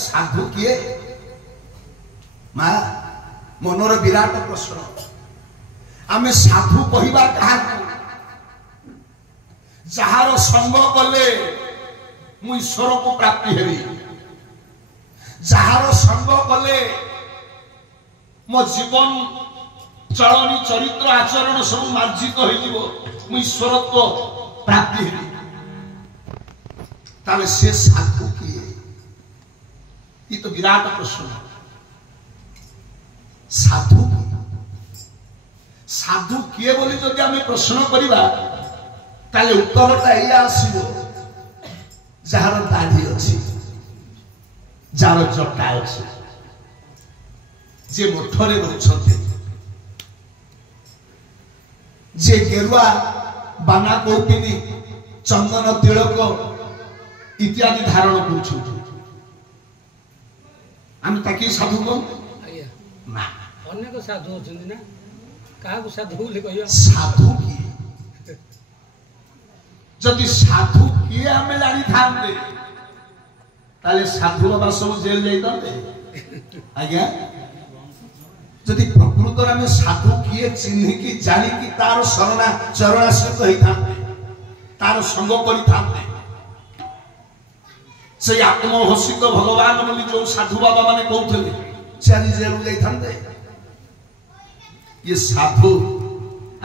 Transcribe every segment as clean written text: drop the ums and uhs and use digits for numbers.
साधु किए माँ मनोर विराट प्रश्न आमे साधु कहवा क्या जार संग कले मु ईश्वर को प्राप्ति हेबी जार संग कले मो जीवन चलनी चरित्र आचरण सब मार्जित हो ईश्वरत्व प्राप्ति हेबी ताले से साधु किए ये तो विराट प्रश्न साधु साधु किए बोली जदि आम प्रश्न करवा ताले उत्तरटा या आसो जार दाढ़ी अच्छी जार जटा अच्छी जे मठरे रोचते जे गेरुआ बाना कौपिनी चंदन तिलक इत्यादि धारण कर आम ताकि साधु कौन ना अनेक साधु होचंदी ना काहा को साधु बोले कहियो साधु किए जदि साधु किए आमे जानी थांते ताले साधु बाबा सब जेल जाई दते आज्ञा जदि प्रकृत आमे साधु किए चिन्ह की जानी की तार शरणा चरणाश्रित होई थांते तार संग करी थांते से आत्मघोषित भगवान बोली जो साधु बाबा माने कहते से आज जेल जाते ये साधु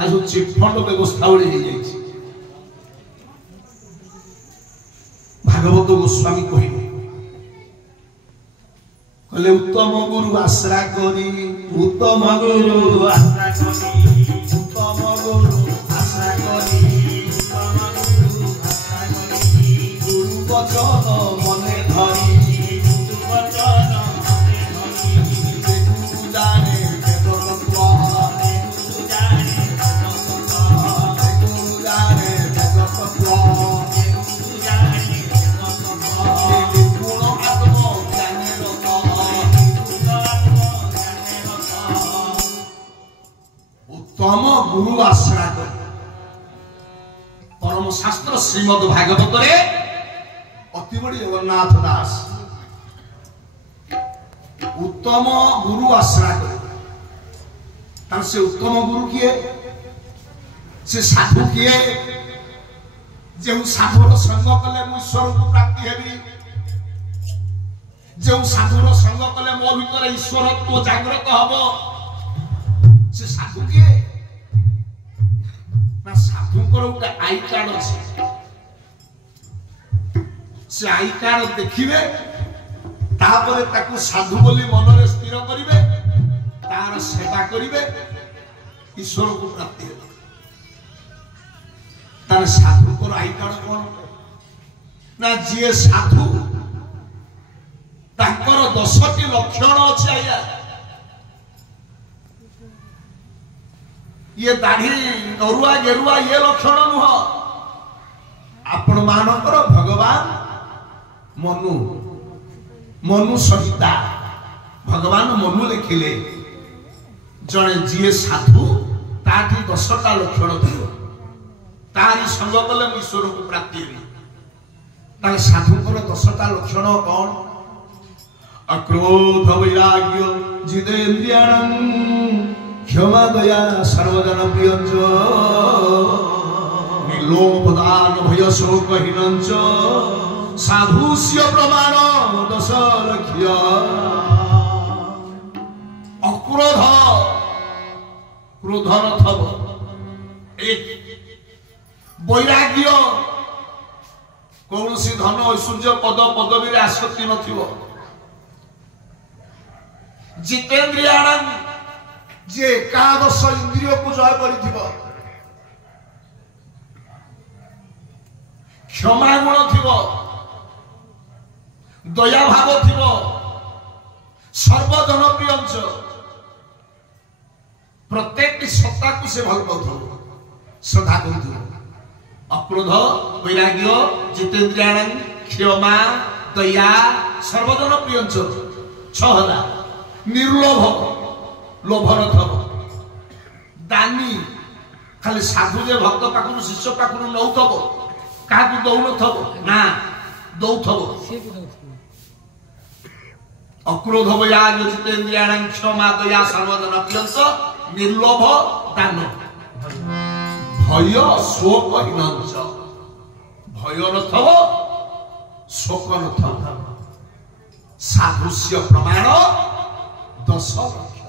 आज चिटफंड व्यवस्था उड़ी भागवत गोस्वामी कहले कहले उत्तम गुरु आश्रा करी उत्तम गुरु आश्रा करी उत्तम गुरु आश्रा करी उत्तम गुरु आश्रा करी गुरु वचन मने धरी गुरु वचन मने धरी गुरु जाने वेदतत्व गुरु जाने वेदतत्व गुरु जाने वेदतत्व गुरु जाने वेदतत्व गुण आत्म ज्ञाने रत गुण आत्म ज्ञाने रत उत्तम गुरु आश्रा कर परम शास्त्र श्रीमद् भागवत रे अति बड़ी जगन्नाथ दास उत्तम गुरु आश्रा कर से उत्तम गुरु किए से साधु किए जो साधुर संग कले ईश्वर को प्राप्ति हेबी जो साधुर संग कले मो भीतर ईश्वरत्व जागृत हब से साधु किए ना साधुकर गोटे आई कार्ड अच्छे से आई कार्ड देखिए तापर ताकू साधु बोली मन में स्थिर करिवे तार सेवा करिवे ईश्वर को प्राप्ति हेबा तार साधु को आई कार्ड कौन ना जी साधु ताकर 10टी लक्षण अच्छे आया ये दाढ़ी नरुआ गेरुआ ये लक्षण नुह आपण मानकर भगवान मनु मनु संहिता भगवान मनु लिखिले जड़े जी साधु ताठी 10टा लक्षण थी तारी संग कले ईश्वर को प्राप्ति हेबी साधुकर 10टा लक्षण कौन अक्रोध वैराग्य जितेन्द्रियाणं क्षमा दया सर्वजन प्रियंच निर्लोभ दान भय शोकहीनंच साधुस्य प्रमाण 10 लक्ष्य अक्रोध क्रोध नथब एक वैराग्य कौन सी धन ऐश्वर्य पद पदवी आसक्ति नथिबो जितेन्द्रियाणं जे 11 इंद्रिय को जय करिथिबो क्षमा गुण थिबो दया भाव थिब सर्वजनप्रिय अंश प्रत्येक सत्ता को से भल पाउथो श्रद्धा करथो अक्रोध वैराग्य जितेन्द्रियाण क्षमा दया सर्वजनप्रिय अंश 6000 निर्लोभ लोभ नथब दानी खाली साधु जे भक्त पाखु शिष्य पाखु नौथब काकु दौ नथब ना दौथब अक्रोध वैराग्य जितेन्द्रियाण क्षमा दया सर्वजनप्रिय अंश निर्लोभ दान भय शोक हिंस भय नथब शोक नथब साधुष्य प्रमाण 10 लक्षण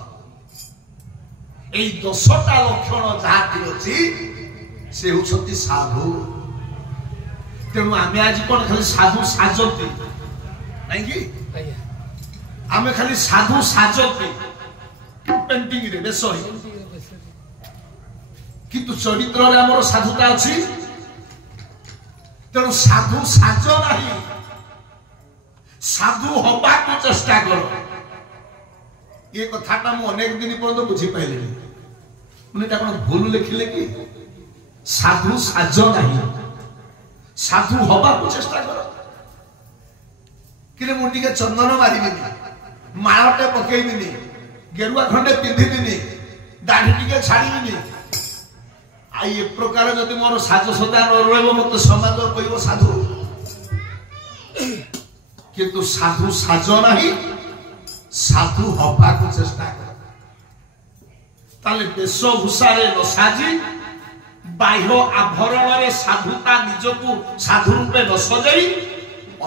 এই 10টা লক্ষণ যাহাটি ଅଛି ସେ ହେଉଛନ୍ତି ସାଧୁ ତେଣୁ ଆମେ ଆଜି କଣ ଖାଲି ସାଧୁ ସାଜନ୍ତି ନାଇଁ କି ଆମେ ଖାଲି ସାଧୁ ସାଜନ୍ତି ପେଣ୍ଟିଂ ରେ ବେଶ କିନ୍ତୁ ଚରିତ୍ରରେ ଆମର ସାଧୁତା ଅଛି ତେଣୁ ସାଧୁ ସାଜ ନାହିଁ साधु हबाकू चेष्टा कर ये कथाटा मु अनेक दिन पर्यंत बुझी पाइले माने ता कोन भूल लिखिले कि साधु साज नाही साधु हबाकू चेष्टा कर किरे मुंडी के चंदन मारिबिनी माळटे पकेइबिनी गेरुआ खंडे पिंधिबिनी दाढ़ी टिके छाड़ीबिनी आ ये प्रकार जदि मोर साज सदा न रहबो मते समाज कहिबो साधु किंतु साधु साज नहीं साधु हवा को चेष्टा कर ताले वेशभूषा न साजी बाह्य आभरण रे साधुता निजको साधु रूपे न सजाई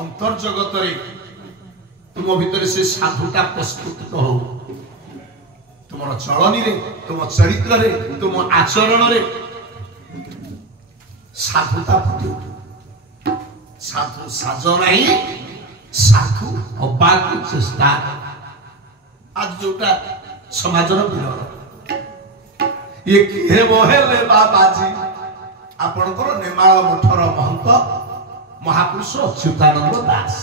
अंतर्जगत रे तुम भीतर से साधुता प्रस्तुत हो तुम चलनी रे तुम चरित्र रे तुम आचरण रे साधुता फुटे साधु साज नहीं साधु हबाकू चेष्टा आज जोटा समाजर विरोध ये किहे बहेले बाबाजी आपनकर नेमाळ मठर महंत महापुरुष अच्युतानंद दास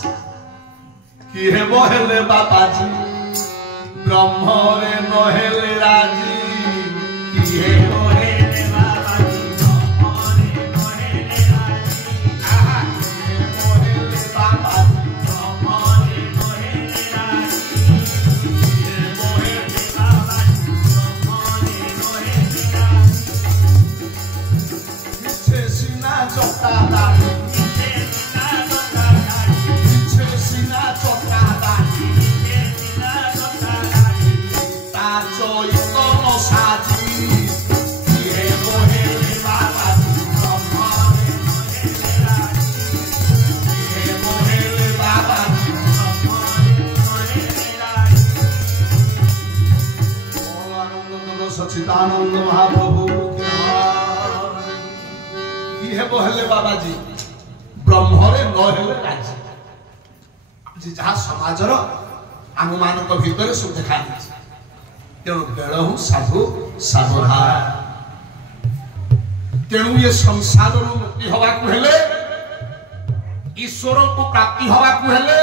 किहे बहेले बाबाजी ब्रह्मरे नहेले राजी किहे बहेले बाबाजी ब्रह्मरे नहेले राजी आहा किहे बहेले बाबाजी सच्चिदानंद महाप्रभु की हे बहले बाबाजी ब्रह्मरे न हेले राजी जी जहा समाजर आम मानक भीतर सब देखा तेणु बेलहु साधु साधुधा तेणु ये संसार मुक्ति हवा को हेले ईश्वर को प्राप्ति हवा को हेले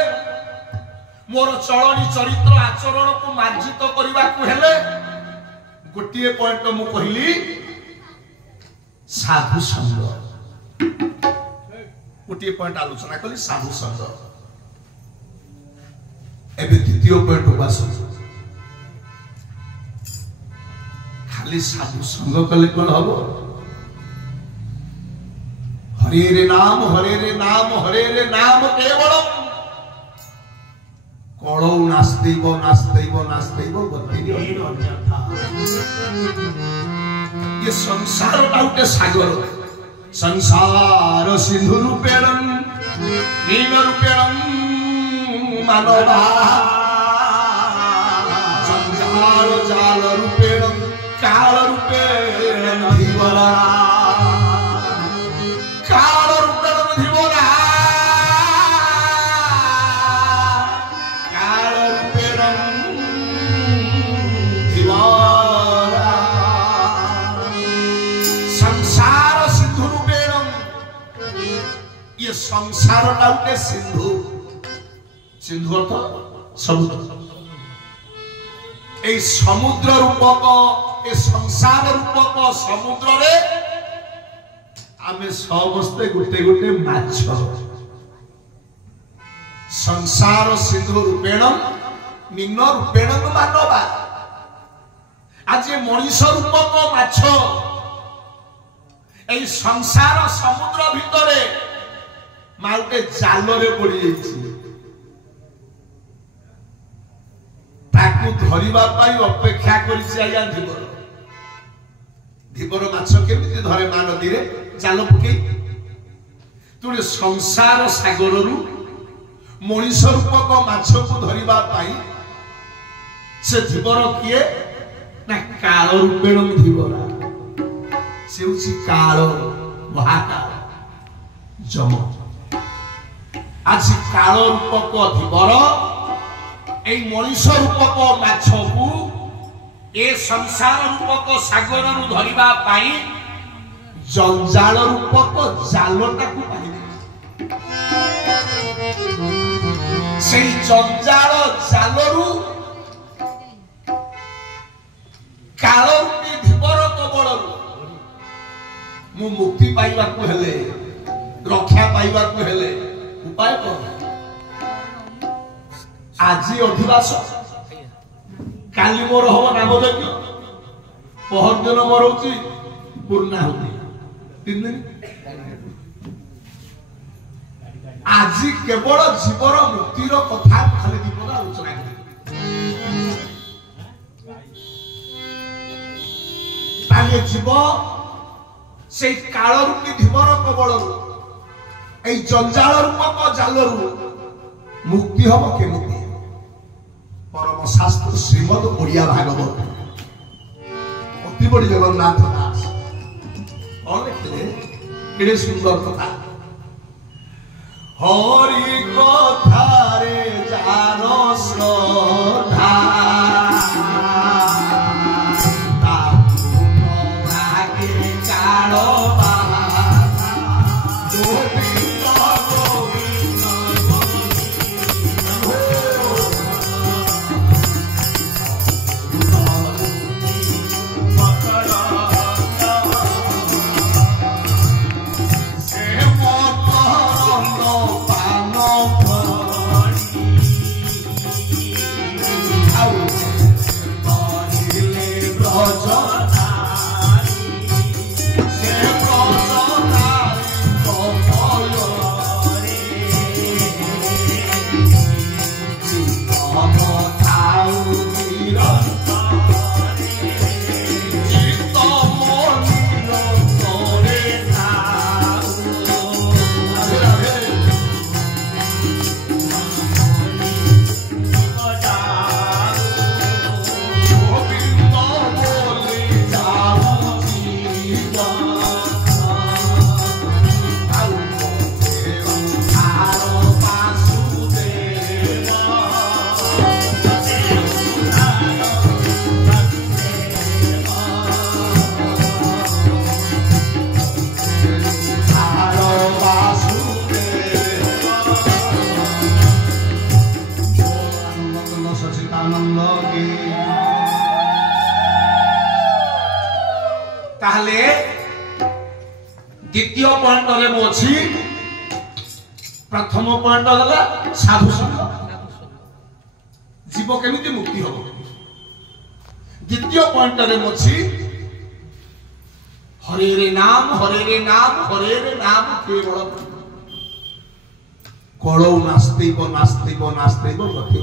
मोर चलनी चरित्र आचरण को मार्जित करने को हेले गोटे पॉइंट मु कहली साधु संग गोटे पॉइंट आलोचना कली साधु संग एबे द्वितीय पॉइंट को आसो खाली साधु संग कले कोन हबो हरे रे नाम केवलम कळौ नास्तेव गति अन्यथा ये संसार टाउटे सागर संसार सिंधु रूपेण मीन रूपेण मानवा जंजाल जाल रूपेण काल रूपेण धीवरा काल रूपेण धीवरा काल रूपेण धीवरा संसार सिंधु रूपेण ये संसार टाउटे सिंधु सिंधु अर्थ समुद्र ए समुद्र रूपक ए संसार रूपक समुद्र रे आमे समस्ते गोटे गोटे माछ संसार सिंधु रूपेण मीन रूपेण मानवा आज मनीष रूपक माछ ए संसार समुद्र भितरे माउटे जाल रे पड़ी जाइछि ताकू धरिबा पाई अपेक्षा करिछि आया धीवर धीवर माछ केमिति धरे मा नदी रे जाल पकई तुले संसार सागर रु मनीष रूपक माछ को धरिबा पाई से धीवर किए ना काल रूपेण धीवरा से उसी काल महाकाल जम आज काल रूपक धीवर ए मनीष रूपक माछ को ए संसार रूपक सागर रु धरिबा पाई जंजाल रूपक जालटा को पाई से जंजाल जाल रु काल रूपी धीवर कबल मु मुक्ति पाइबा को हेले रक्षा पाइबा को हेले उपाय कौन আজি अधिवास काली मोर हम नाम यज्ञ पहर दिन मोर होची पूर्णाहुति 3 दिन আজি केवल जीवर मुक्तिर कथा खाली दीपक आलोचना ताले जीव से काल रूपी धीवर कबल ए जंजाल रूपक जाल मुक्ति हम केमिति परम शास्त्र श्रीमद ओडिया भागवत अति बड़ी जगन्नाथ दास और लिखले केड़े सुंदर कथा हरि कथा रे जानो श्रद्धा ताकू न लागे कालो बाधा गोविंद गोविंद द्वितीय पॉइंट रे मो अछि प्रथम पॉइंट गला साधु संग जीव केमिति मुक्ति हो द्वितीय पॉइंट रे मो अछि हरे रे नाम केवल कळौ नास्तिब गति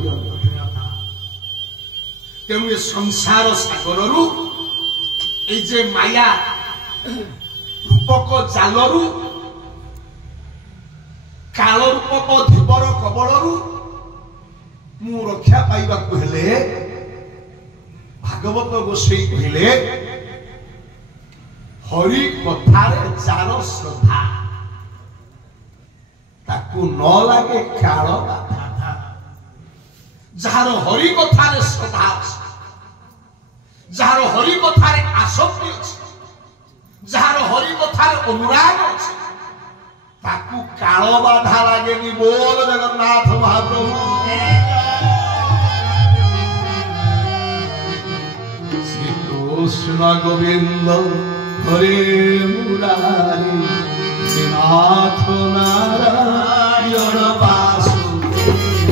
तेणु ए संसार सागर रु ए जे माया रूपक जालरू काल रूपक धीवर कबलरू मु रक्षा पाइबा को हेले भागवत गोसाई कहले हरि कथारे जार श्रद्धा ताकू न लागे काल बाधा जार हरि कथारे श्रद्धा जार हरि कथारे आसक्ति अछि जार हरि कथार अनुराग अछि ताकू काल बाधा लागेनी बोल जगन्नाथ महाप्रभु कृष्ण गोविंद हरे मुरारी नाथ नारायण वासुदेव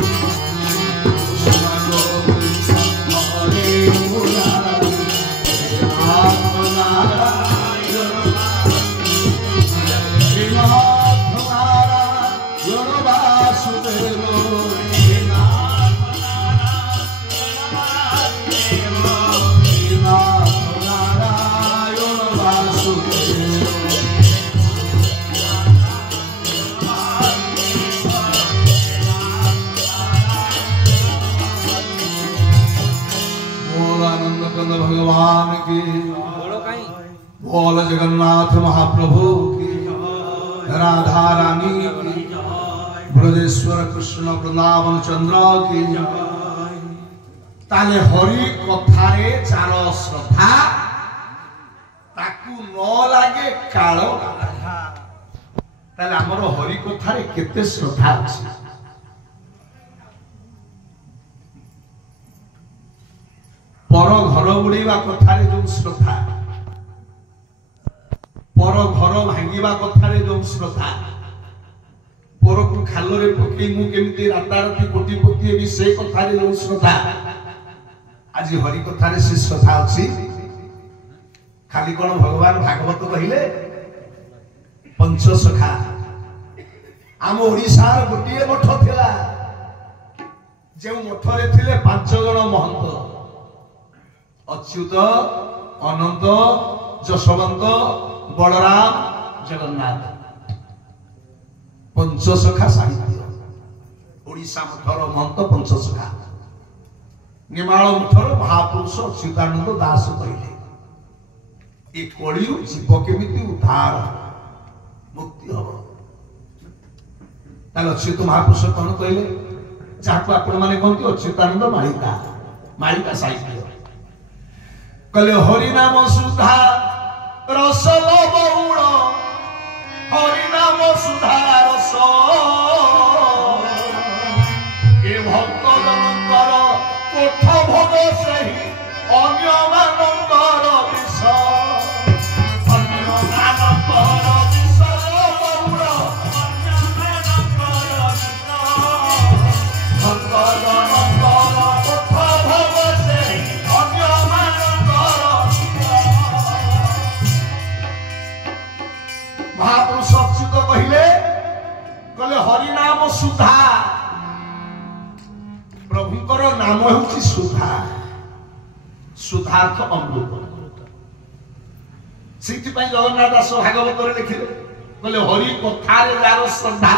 कृष्ण गोविंद हरे मुरारी नाथ नारायण नाथ नारायण वासुदेव भगवान की बोल जगन्नाथ महाप्रभु की राधा रानी की ब्रजेश्वर कृष्ण वृंदावन चंद्र की ताले हरि कथारे जार श्रद्धा ताकू न लागे काल ताले हमर हरि कथारे केते श्रद्धा अछि पर घर बुड़ेवा कथारे जो श्रद्धा पर घर भांगिबा कथारे जो श्रद्धा पर को खालरे पके मु केमती राताराती कोटिपति भी से कथारे जो श्रद्धा आज हरि कथारे से श्रद्धा अछि खाली कोन भगवान भागवत कहिले पंचसखा आम ओडिसा गोटिए मठ थिला जे मठरे थिले 5 जण महंत अच्युत अनंत जशवंत बलराम जगन्नाथ पंचसखा साहित्य ओडिशा मठर महंत पंचसखा निमाल मठर महापुरुष अच्युतानंद दास कहले ए कलियु जीव केमिति उद्धार मुक्ति हब ताले अच्युत महापुरुष कौन कहले जाको आपण माने कहते अच्युतानंद मालिका साहित्य कले हरि नाम सुधा रस बहुड़ हरि नाम सुधा रस ए भक्त जनकर कोठ भोग सही अन्य मानकर विष अन्य मानकर विष बहुड़ अन्य मानकर विष भक्त जनकर कोठ भोग सही अन्य महापुरुष अच्युत कहले कहले हरि नाम सुधा प्रभुकर नाम होची सुधा सुधार्थ अमृत सीति पई जगन्नाथ दास भागवत रे लिखिले कहले हरि कथारे जार श्रद्धा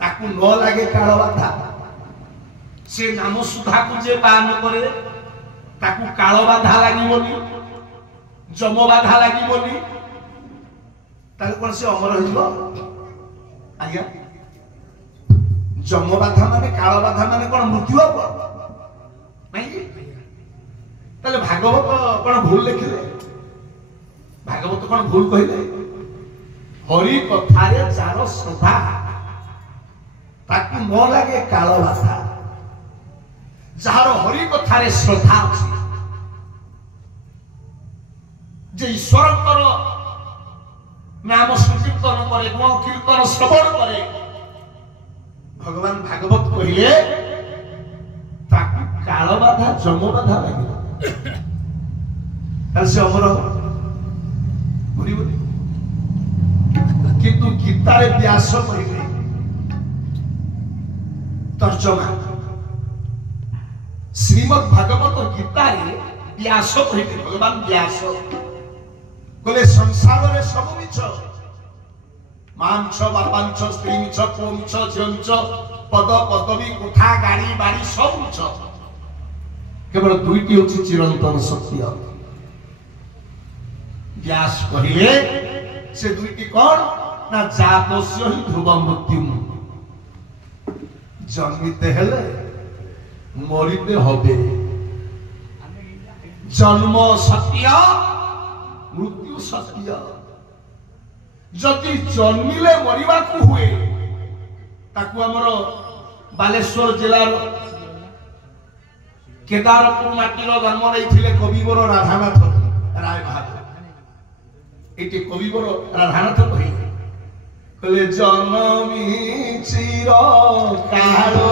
ताकू न लागे काल बाधा से नाम सुधा को जे पान करे ताकू काल बाधा लागिबोनी जम बाधा लागिबोनी ताले कोन से अमर होइबो आज्ञा जम बाधा माने काल बाधा माने कोन मृत्यु हो नहीं ताले भागवत कोन भूल लिखिले भागवत कोन भूल कहिले हरि कथारे जार श्रद्धा ताकू न लागे काल बाधा जार हरि कथारे श्रद्धा अछि जे ईश्वर करो नाम संकीर्तन करे गुण कीर्तन श्रवण करे भगवान भागवत कहिले ताकू काल बाधा जम बाधा लागे ताल से अमर बुरी किंतु गीतारे व्यास कहिले तर्जमा श्रीमद् भागवत गीतारे व्यास कहिले भगवान व्यास कहले संसार रे सब मिछ मांछ बापांछ स्त्री मिछ को मिछ झियो मिछ पद पदवी कोठा गाड़ी बाड़ी सब मिछ केवल दुईटी होछि चिरंतन सत्य व्यास कहिले से दुईटी कोन ना जातस्य हि ध्रुव मृत्यु जन्मिते हेले मरिते होबे जन्म सत्य मृत्यु सत्य जदि जन्मिले मरिबा को हुए ताकू हमर बालेश्वर जिलार केदारपुर माटीर जन्म नहीं कविवर राधानाथ राय बहादुर ये कविवर राधानाथ कहले जनमी चिर कालो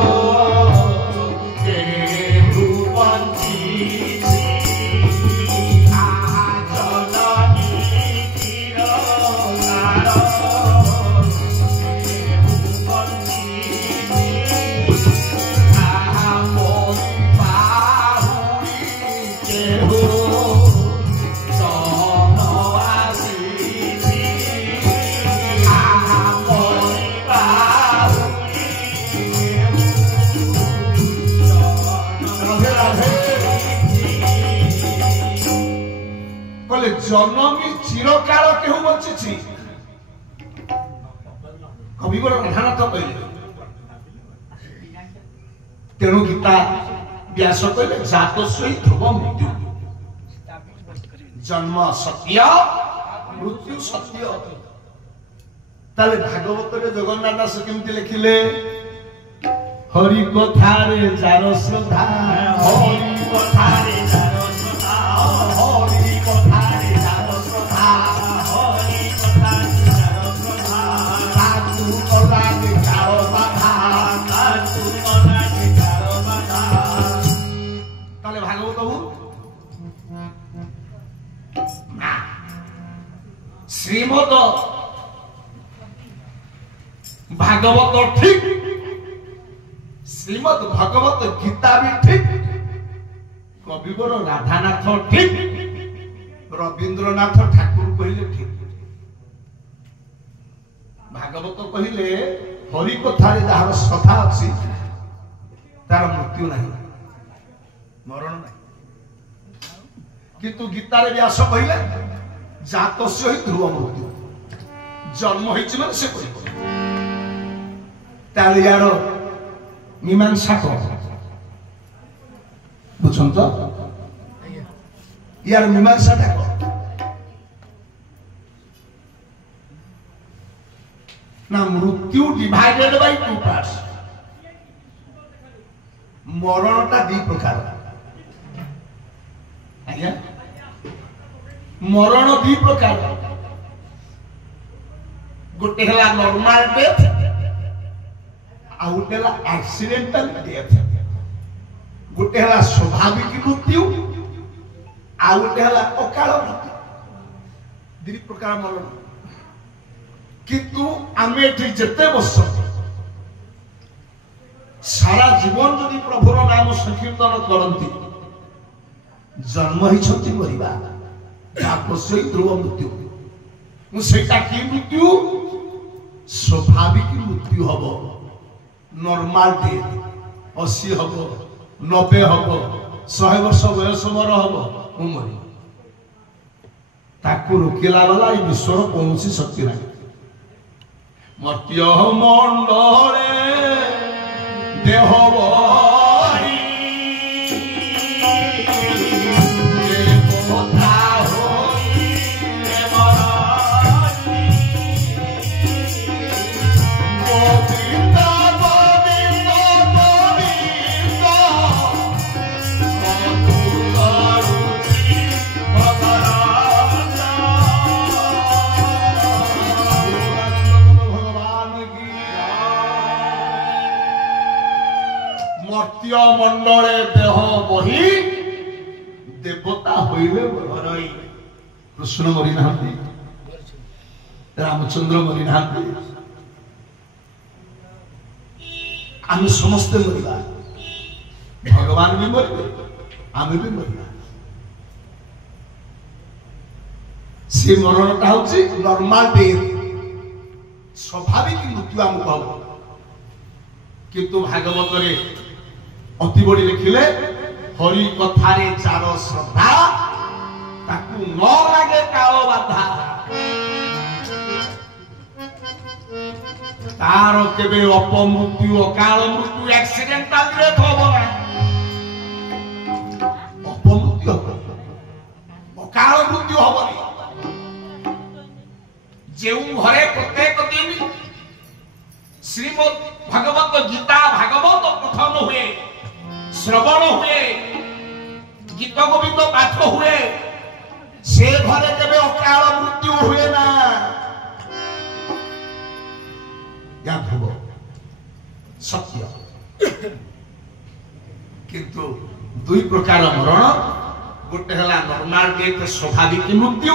जनमी चिरकाल केहू बची कविवर राधानाथ कहले तेणु गीता व्यास कहले जातस्यै ध्रुव मृत्यु जन्म सत्य मृत्यु सत्य ताले भागवत रे जगन्नाथ दास केमती लिखिले हरि कथा रे जार श्रद्धा हरि कथा रे जार श्रद्धा हरि कथा रे जार श्रद्धा हरि कथा रे जार श्रद्धा साधु कला के जार बाधा साधु कला के जार बाधा ताले भागवत कहू ना श्रीमद भागवत ठीक श्रीमद भगवत गीता भी ठीक कविवर राधानाथ ठीक रवींद्रनाथ ठाकुर कहले ठीक भागवत कहले हरि कथा रे जहार श्रद्धा अछि तार मृत्यु नहीं मरण नहीं किंतु गीता रे व्यास कहले जातस्य हि ध्रुव मृत्यु जन्म होइछि माने से कहिबो ताले यार मीमांसा को बुझुन तो यार मीमांसा टा को ना मृत्यु डिवाइडेड बाय टू पार्ट्स मरणटा दी प्रकार आज्ञा मरण दी प्रकार गोटे हला नॉर्मल डेथ आउटेला एक्सीडेंटल डेथ गोटे हला स्वाभाविक मृत्यु आउटे हला अकाल मृत्यु दी प्रकार मरण किंतु आमे एठी जते वर्ष सारा जीवन जदि प्रभुर नाम संकीर्तन करंती जन्म ही छति मरिबा तापसई ध्रुव मृत्यु मु सेटा की मृत्यु स्वाभाविक मृत्यु हबो नॉर्मल डेथ 80 हबो 90 हबो 100 वर्ष बयस मर हबो मरि ताकू रोकेला वाला ई विश्वर कोनसी शक्ति नाही मर्त्य मंडले देह बही मंडले देह बही देवता होइले बरई कृष्ण मरि नाहंती रामचंद्र मरि नाहंती आम समस्त मरिबा भगवान भी मरिबे आम भी मरिबा से मरणटा होची नॉर्मल डेथ स्वाभाविक मृत्यु आम कहब किंतु भागवत रे अति बड़ी लिखिले हरि कथारे चार श्रद्धा ताकू न लागे काल बाधा तार केबे अपमृत्यु अकाल मृत्यु एक्सीडेंटल डेथ होबो ना अपमृत्यु अकाल मृत्यु होबो नहीं जेउ घरे प्रत्येक दिन श्रीमद् भगवत गीता भागवत कथन हुए श्रवण हुए गोविंद पाठ हुए से घरे केबे अकाल मृत्यु हुए ना याद हो सत्य किंतु दुई प्रकार मरण गोटे हला नॉर्मल डेथ स्वाभाविक मृत्यु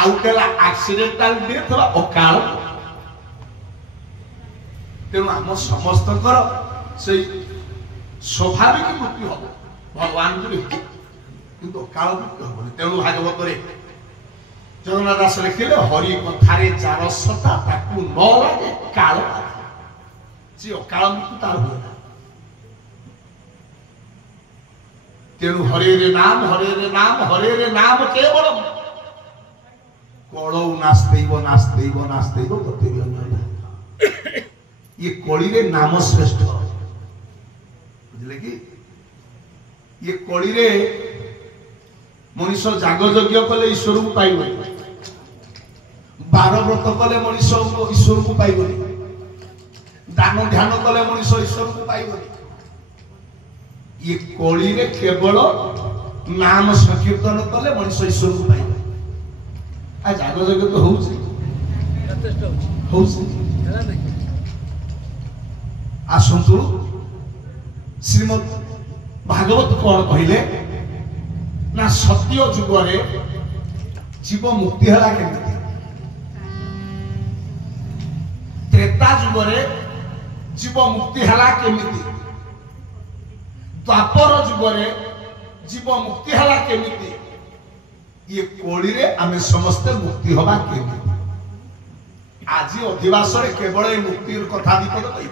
आउ केला एक्सीडेंटल डेथ बा अकाल तेणु आम समस्त से स्वाभाविक मृत्यु हम भगवान को किंतु अकाल मृत्यु हम तेणु भागवत जगन्नाथ दास लिखिले हरि कथारे जार सता ताकू न लगे काल जी अकाल मृत्यु तार हुए ना तेणु हरे रे नाम केवल कलौ नास्तेव गति ये कली रे नाम श्रेष्ठ बुझले कि ये कली रे मनुष्य जाग यज्ञ कले ईश्वर को पाइब बार व्रत कले मनुष्य ईश्वर को पाइब दान ध्यान कले मनुष्य ईश्वर को पाइब ये कली रे केवल नाम संकीर्तन कले मनुष्य ईश्वर को पाइब आ जाग यज्ञ तो होउछि आसंतु श्रीमद भागवत कौन कहले ना सत्य जुगरे जीव मुक्ति हला केमिति त्रेता जुगरे जीव मुक्ति हला केमिति द्वापर जुगरे जीव मुक्ति हला केमिति ये कोड़ी रे आमे समस्त मुक्ति हवा केमिति आज अधिवास रे केवल ए मुक्ति कथा विपद कहि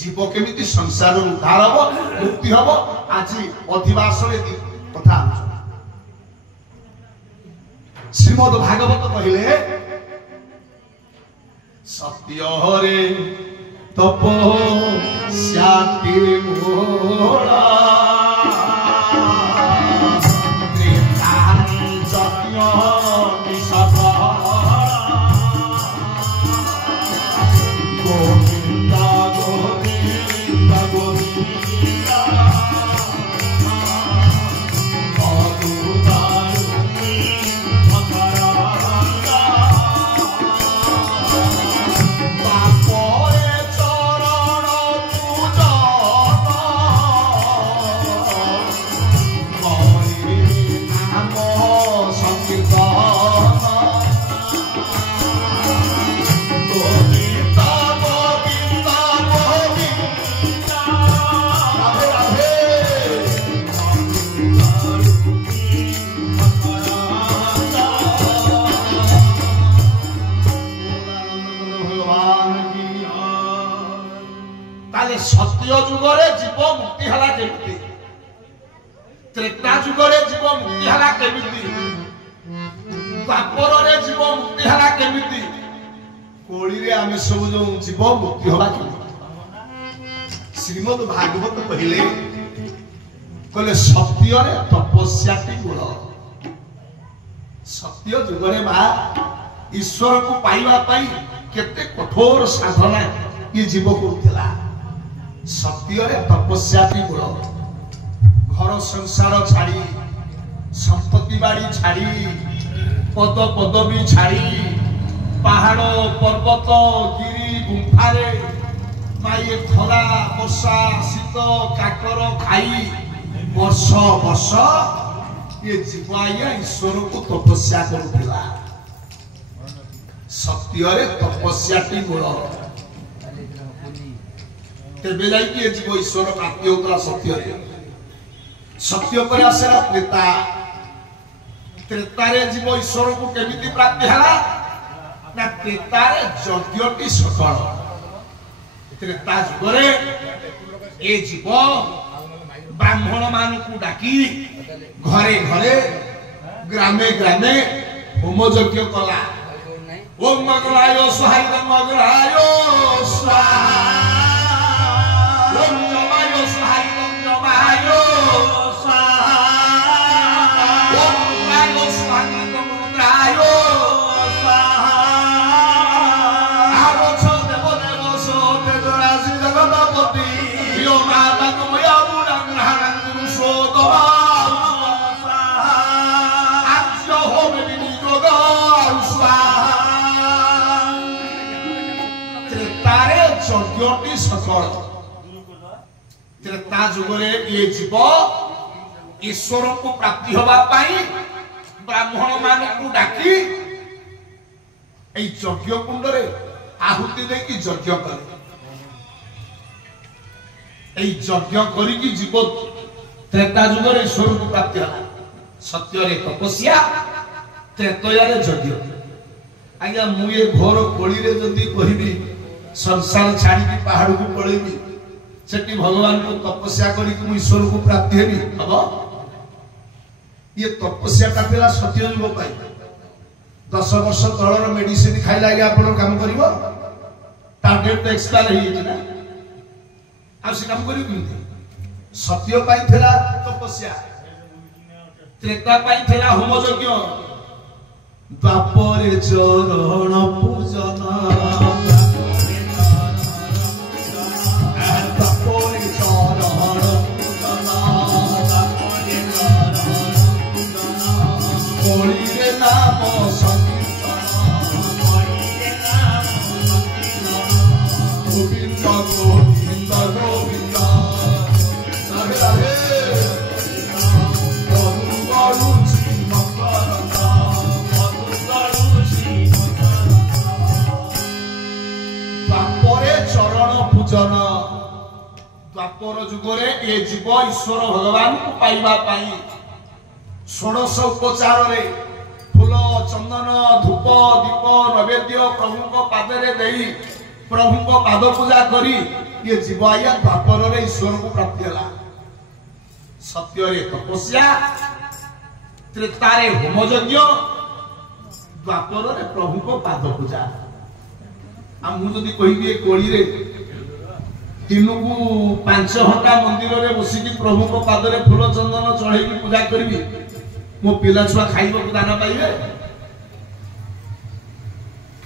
जीव केमिति संसार उद्धार हबो मुक्ति हबो आज अधिवास रे कथा श्रीमद भागवत कहले सत्य हरे तपस्याति मोरा सत्य जुगरे जीव मुक्ति हला केमिति त्रेता जुगरे जीव मुक्ति हला केमिति द्वापर रे जीव मुक्ति हला केमिति कोली रे आमे सब जो जीव मुक्ति हला केमिति श्रीमद् भागवत कहले सत्य रे तपस्याति गुण सत्य जुगरे बा ईश्वर को पाइबा पाई केते कठोर साधना ये जीव करथिला सत्य रे तपस्या की गुण घर संसार छाड़ी संपत्ति बाड़ी छाड़ी पद पदवी छाड़ी पहाड़ पर्वत गिरी गुंफारे माये खरा वर्षा शीत काकर खाई वर्ष वर्ष ये जीवाया ईश्वर को तपस्या करुला सत्य रे तपस्या की गुण तेबे जाइए जीव ईश्वर प्राप्ति होता सत्य पर आसेला त्रेता त्रेतारे जीव ईश्वर को केमिति प्राप्ति हला ना त्रेतारे यज्ञटी सफल त्रेता जुगरे ए जीव ब्राह्मण मान को डाकी घरे घरे ग्रामे ग्रामे होम यज्ञ कला ओम मंगलाय स्वाहा मंगलाय स्वाहा ओम नमाय स्वाहा नमाय स्वाहा ओम मंगलाय स्वाहा मंगलाय स्वाहा आरोच देव देव सो तेजराशि जगतपति यो माता तुमया बुद्धं ग्रहणं गुरु सोतवा संकट त्रेता जुगरे ये जीव ईश्वर को प्राप्ति होबा पाई ब्राह्मण मान को डाकी ए यज्ञ कुंड रे आहुति दे कि यज्ञ करे ए यज्ञ करी कि जीव त्रेता जुगरे ईश्वर को प्राप्ति होला सत्य रे तपस्या त्रेतया रे यज्ञ आज्ञा मु ये घोर कोली रे जदी कहिबी संसार छाड़ी की पहाड़ को पळेबी सेठी भगवान को तपस्या करी कि ईश्वर को प्राप्ति हेबी हबो ये तपस्या करतेला सत्य युग पाई 10 वर्ष तळर मेडिसिन खाइला आगे आपण काम करिवो टारगेट तो एक्सपायर हो ना आ से काम करिवो किंतु सत्य पाई थेला तपस्या त्रेता पाई थेला होम यज्ञ द्वापरे चरण पूजन नाम गोविंद गोविंद गोविंद राधे राधे द्वापरे चरण पूजन द्वापर जुगरे ये जीव ईश्वर भगवान को पाइबा पाई 16 उपचार रे फूल चंदन धूप दीप नैवेद्य प्रभु को पादरे देई प्रभु को पाद पूजा करी ये जीव आया द्वापर रे ईश्वर को प्राप्ति होला सत्य रे तपस्या त्रेता रे होम यज्ञ द्वापर रे प्रभु को पाद पूजा आ मु जदी कहिबी ए कोळी रे दिनकू 5 घंटा मंदिर रे बसी की प्रभु को पादरे फूल चंदन चढ़े की पूजा करबी मो पिला छुआ खाइबो को दाना पाइबे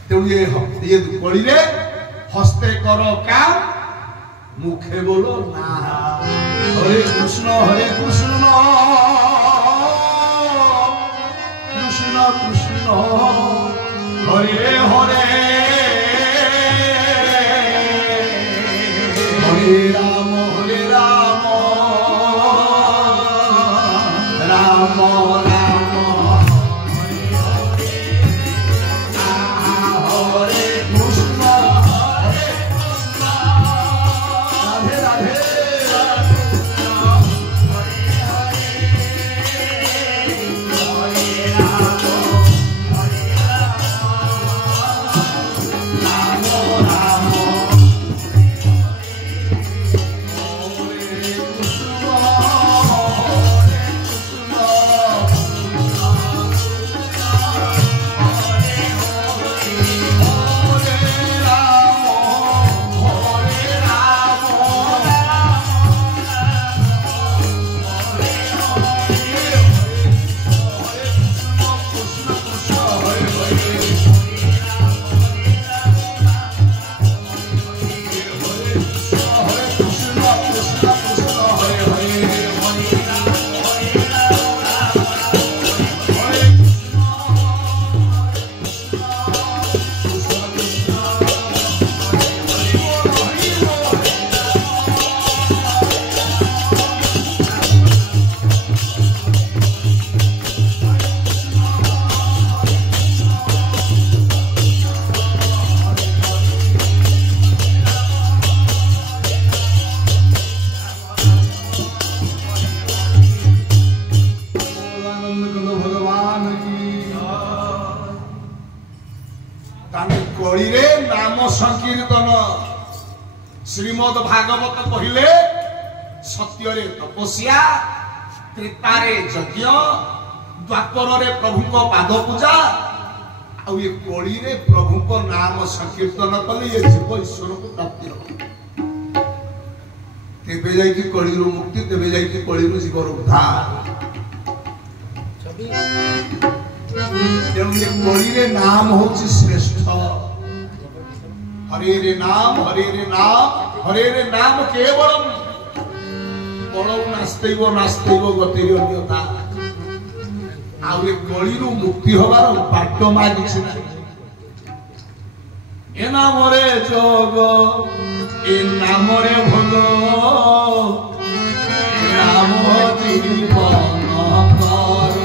तो ये कोड़ी रे हस्ते करो काम मुखे बोलो ना हरे कृष्ण कृष्ण कृष्ण हरे हरे हरे राम राम संकीर्तन श्रीमद भागवत कहले सत्य रे तपस्या त्रेता रे यज्ञ द्वापर रे प्रभु को पाद पूजा आ ये कोड़ी रे प्रभु को नाम संकीर्तन कले ये जीव ईश्वर को प्राप्ति हो तेबे जाई की कोड़ी रो मुक्ति तेबे जाई की कोड़ी रो जीव रो उद्धार तेणु ये कोड़ी रे नाम होची श्रेष्ठ हरे रे नाम केवलम बड़ो नास्तेव गतिरो अन्यता आ ये गळीरू मुक्ति होबार बाट मा किछि ना এ নামরে যোগ এ নামরে ভোগ এ নাম জীবন করে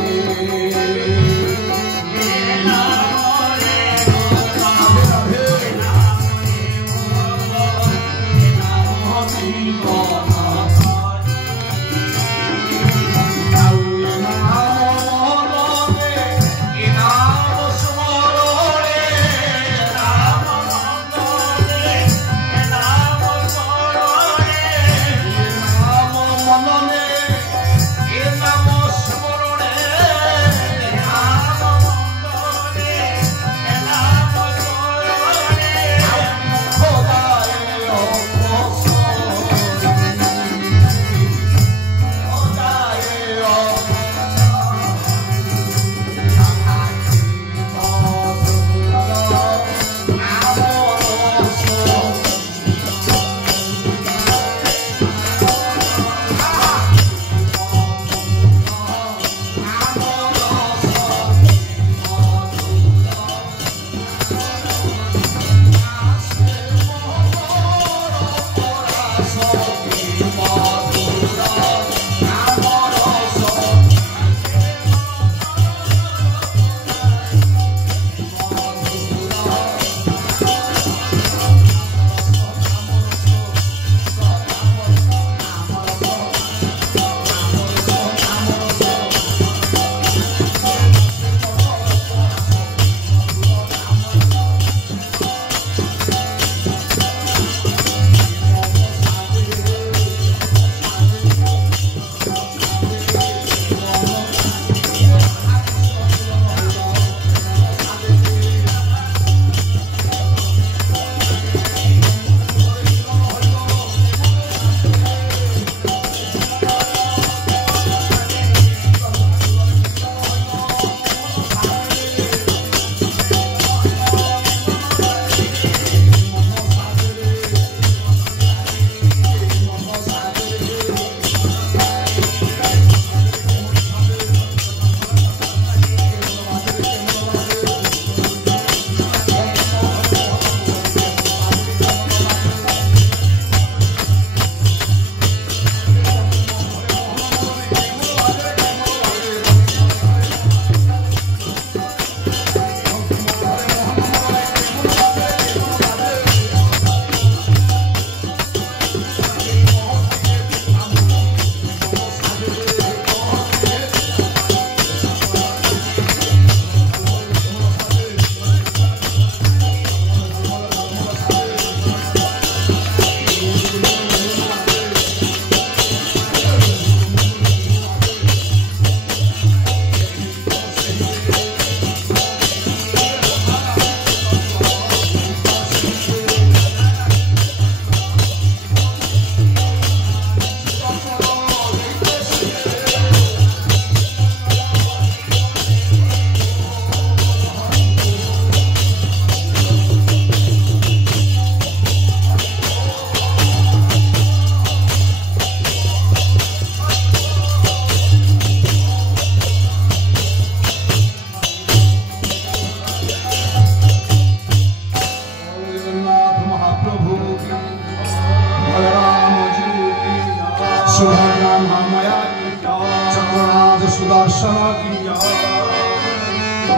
Sudarshana Kiya